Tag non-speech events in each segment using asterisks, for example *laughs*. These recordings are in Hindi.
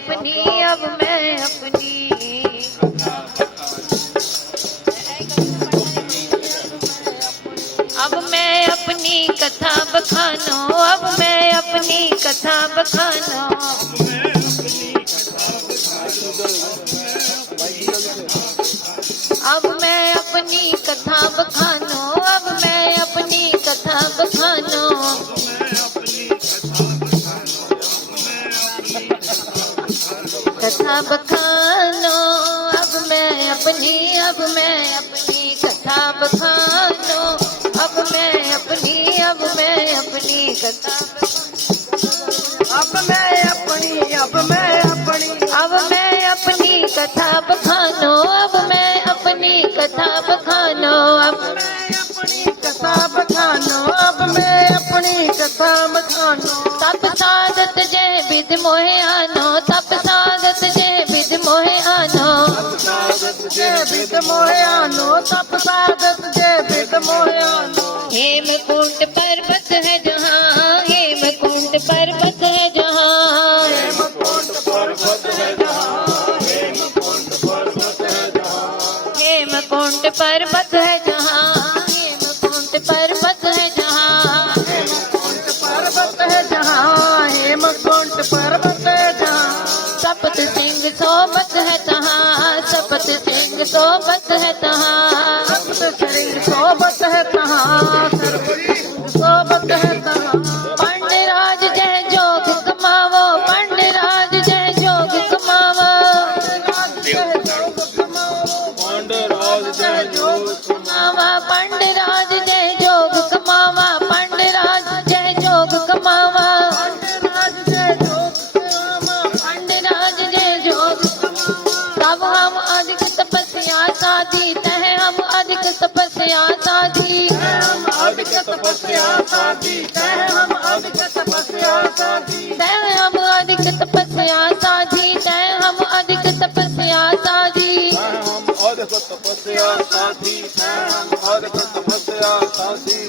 अपनी, अब मैं अपनी। अब मैं अपनी कथा बखानो, अब मैं अपनी कथा बखानो। अब मैं अपनी कथा बखानो। कथा बखानो अब मैं अपनी अब मैं अपनी कथा बखानो अब मैं अपनी अब मैं अपनी कथा अब मैं अपनी अब मैं अपनी अब मैं अपनी कथा बखानो अब मैं अपनी कथा बखानो अब मैं अपनी कथा बखानो अब मैं अपनी कथा बखानो वैकुंठ पर्वत है जहाँ ये वैकुंठ पर्वत है जहाँ। हेमकुंड पर्वत है जहाँ हेमकुंड पर्वत है जहाँ। हेमकुंड पर्वत है जहाँ हेमकुंड पर्वत है जहाँ। सपत सिंह सोमत है तहाँ सपत सिंह सोमत है तहाँ। सपत सिंह सोमत है तहाँ।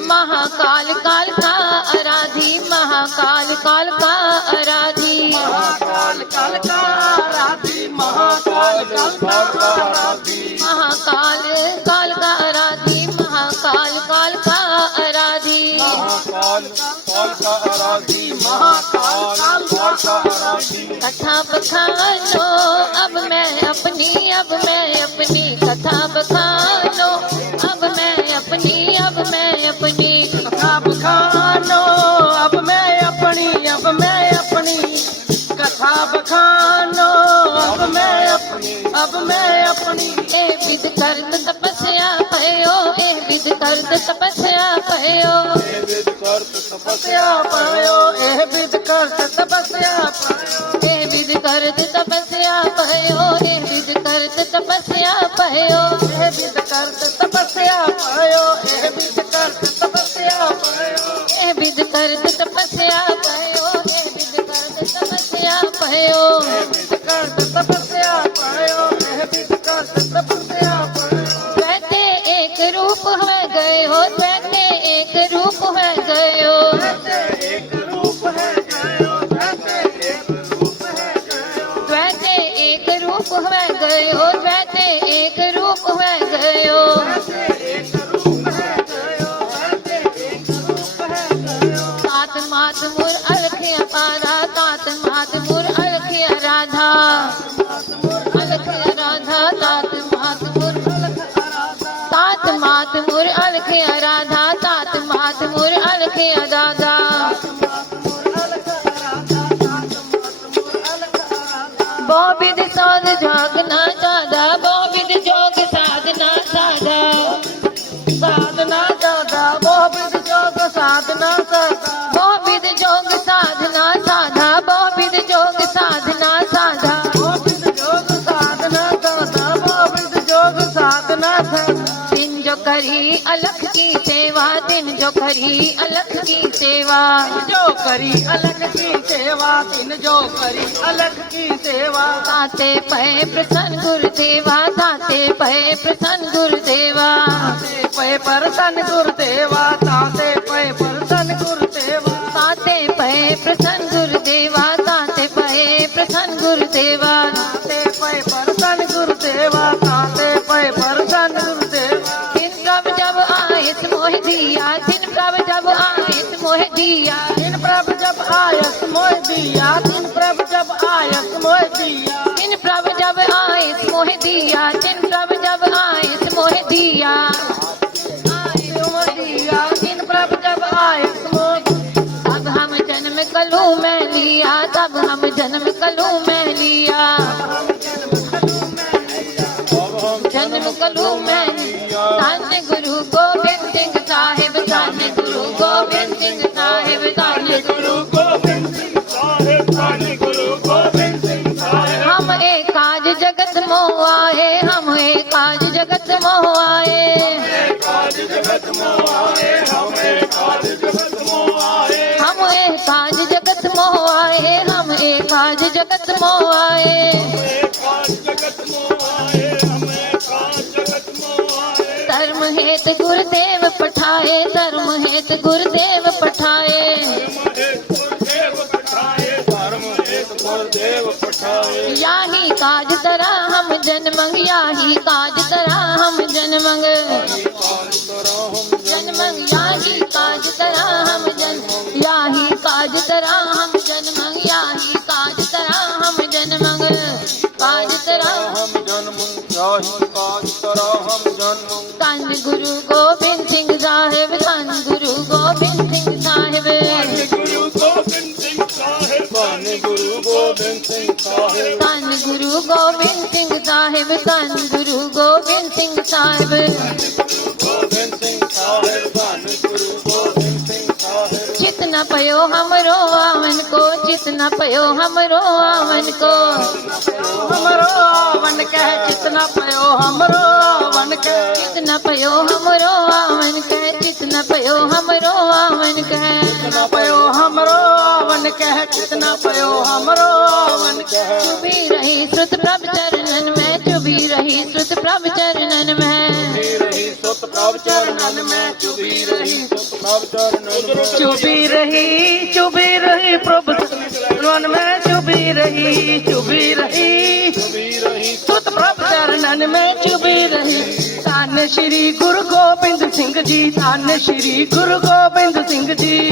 महाकाल काल का आराधी। महाकाल काल का आराधी। महाकाल काल का आराधी। महाकाल काल का आराधी। कथा बखानो अब मैं अपनी अब मैं अपनी कथा बखानो अब मैं अपनी अब मैं अपनी कथा बखानो अब मैं अपनी अब मैं अपनी कथा बखानो अब मैं अपनी अब मैं अपनी ए विद करत तपस्या भयो ए विद करत तपस्या भयो तपस्या पायो, ए विद करत तपस्या पायो। ए विद करत तपस्या भयो ए विद करत तपस्या भयो ए विद करत तपस्या पायो, ए विद करत तपस्या पायो। ए विद करत तपस्या करत तपस्या पायो। तपस्या पायो एक रूप है गए हो एक रूप है हो। रूप है गयो जैसे एक रूप है। गयो कात मात मुर अलखे पारा कात मात मुर अलखे राधा अलखे राधा कात मात मुर कात मात मुर अलखे राधा कात मात मुर अलखे राधा बॉबी दिन जो करी अलख की सेवा दिन जो करी अलख की सेवा। जो करी अलग की सेवा दिन जो करी अलग की सेवा। दाते पै प्रसन्न गुरुदेवा ताते पै प्रसन्न गुरुदेवा। पै प्रसन्न गुरुदेवा ताते दिया। इन प्रभ जब आयस मोह दिया। इन प्रभ जब आयस मोह दिया। इन प्रभ जब आयस मोह दिया। इन प्रभ जब आयस मोह दिया। कलू मैं लिया। तब हम जन्म कलू मैं लिया। जन्म कलू मैं जगत मोह आए। धर्म हेत गुरुदेव पठाए, धर्म हेत गुरुदेव पठाए। याही काज तरा हम जन्मंग याही काज तरा हम जन्मंग जन्मंग याही काज तरा हम जन, याही काज तरा ਰਾਹੀ ਪਾਸ ਕਰਾ ਹਮ ਜਨਮ ਧੰਨ ਗੁਰੂ ਗੋਬਿੰਦ ਸਿੰਘ ਸਾਹਿਬ ਧੰਨ ਗੁਰੂ ਗੋਬਿੰਦ ਸਿੰਘ ਸਾਹਿਬ ਧੰਨ ਗੁਰੂ ਗੋਬਿੰਦ ਸਿੰਘ ਸਾਹਿਬ ਧੰਨ ਗੁਰੂ ਗੋਬਿੰਦ ਸਿੰਘ ਸਾਹਿਬ ਧੰਨ ਗੁਰੂ ਗੋਬਿੰਦ ਸਿੰਘ ਸਾਹਿਬ ਧੰਨ ਗੁਰੂ ਗੋਬਿੰਦ ਸਿੰਘ ਸਾਹਿਬ ਗੋਬਿੰਦ ਸਿੰਘ ਸਾਹਿਬ ਧੰਨ ਗੁਰੂ ਗੋਬਿੰਦ ਸਿੰਘ ਸਾਹਿਬ ਜਿਤਨਾ ਪਇਓ ਹਮਰੋ ਆਵਨ ਕੋ चित न पयो हमरो आवन को। हमरो वन कह जितना पयो हमरो वन कह। चित न पयो हमरो आवन कह चित न पयो हमरो आवन कह। जितना पयो हमरो वन कह जितना पयो हमरो वन कह। चुभी रही श्रुत प्रभ चरणन में चुभी रही श्रुत प्रभ चरणन में। ਸੁਤ ਪ੍ਰਭ ਚਰਨਨ ਮੈਂ ਚੁਬੀ ਰਹੀ। ਸੁਤ ਪ੍ਰਭ ਚਰਨਨ ਚੁਬੀ ਰਹੀ। ਚੁਬੀ ਰਹੀ ਪ੍ਰਭ ਚਰਨਨ ਮੈਂ ਚੁਬੀ ਰਹੀ ਚੁਬੀ ਰਹੀ। ਚੁਬੀ ਰਹੀ। ਸੁਤ ਪ੍ਰਭ ਚਰਨਨ ਮੈਂ ਚੁਬੀ ਰਹੀ। ਧੰਨ ਸ਼੍ਰੀ ਗੁਰੂ ਗੋਬਿੰਦ ਸਿੰਘ ਜੀ ਧੰਨ ਸ਼੍ਰੀ ਗੁਰੂ ਗੋਬਿੰਦ ਸਿੰਘ ਜੀ।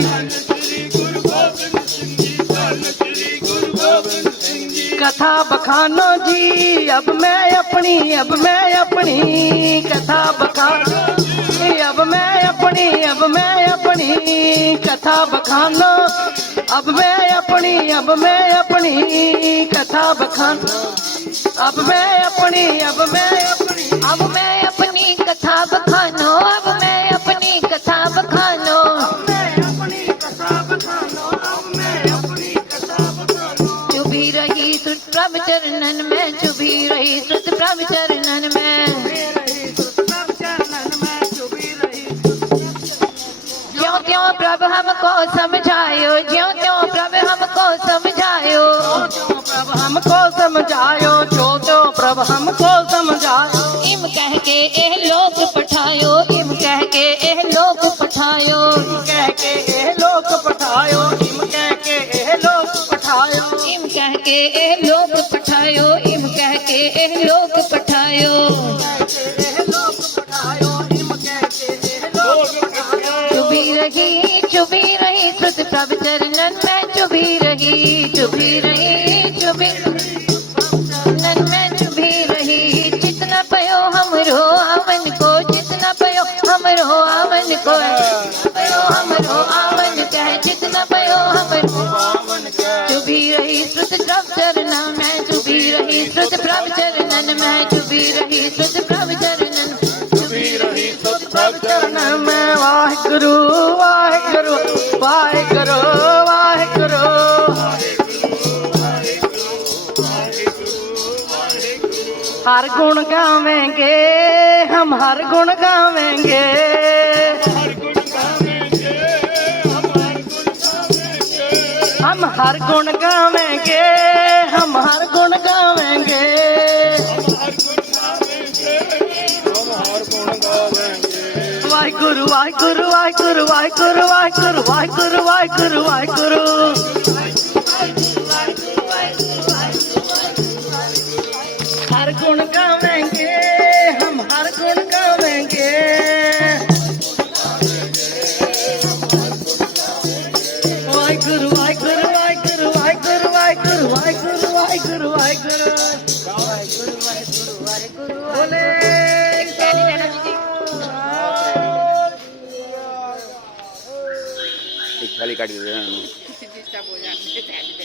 कथा बखानो जी अब मैं अपनी अब मैं अपनी कथा बखानो जी, अब मैं अपनी अब मैं अपनी कथा बखानो अब मैं अपनी अब मैं अपनी कथा बखानो अब मैं अपनी अब मैं अपनी अब मैं अपनी कथा बखानो अब मैं अपनी कथा बखानो प्रभ चरणन में चुभी रही, सुत प्रभ चरणन में। ज्यो त्यों प्रभ हमको समझायो ज्यो त्यों प्रभ हमको समझायो। प्रभ हमको समझायो जो जो प्रभ हमको समझायो इम कह के एह लोक पठायो, इम कह के एह लोक पठायो। कह के ए लोक पठायो हिम कह के ए लोक पठायो इम कह के एह लोक इम कैसे एह लोक पठायो चुभी रही चुभी रही श्रुति प्रभ चरणन में चुभी रही चुभी रही ਚਰਨ ਮੈਂ ਚੁਬੀ ਰਹੀ ਸਤ ਪ੍ਰਭ ਚਰਨ ਚੁਬੀ ਰਹੀ ਸਤ ਪ੍ਰਭ ਚਰਨ। ਮੈਂ ਵਾਹਿਗੁਰੂ ਵਾਹਿਗੁਰੂ ਵਾਹਿਗੁਰੂ ਵਾਹਿਗੁਰੂ। ਹਰ ਗੁਣ ਗਾਵੇਂਗੇ, ਹਮ ਹਰ ਗੁਣ ਗਾਵੇਂਗੇ। हम हर गुण गावेंगे हम हर गुण गावेंगे குருவாய் குருவாய் குருவாய் குருவாய் குருவாய் குருவாய் குருவாய் குரு. garizando. *laughs*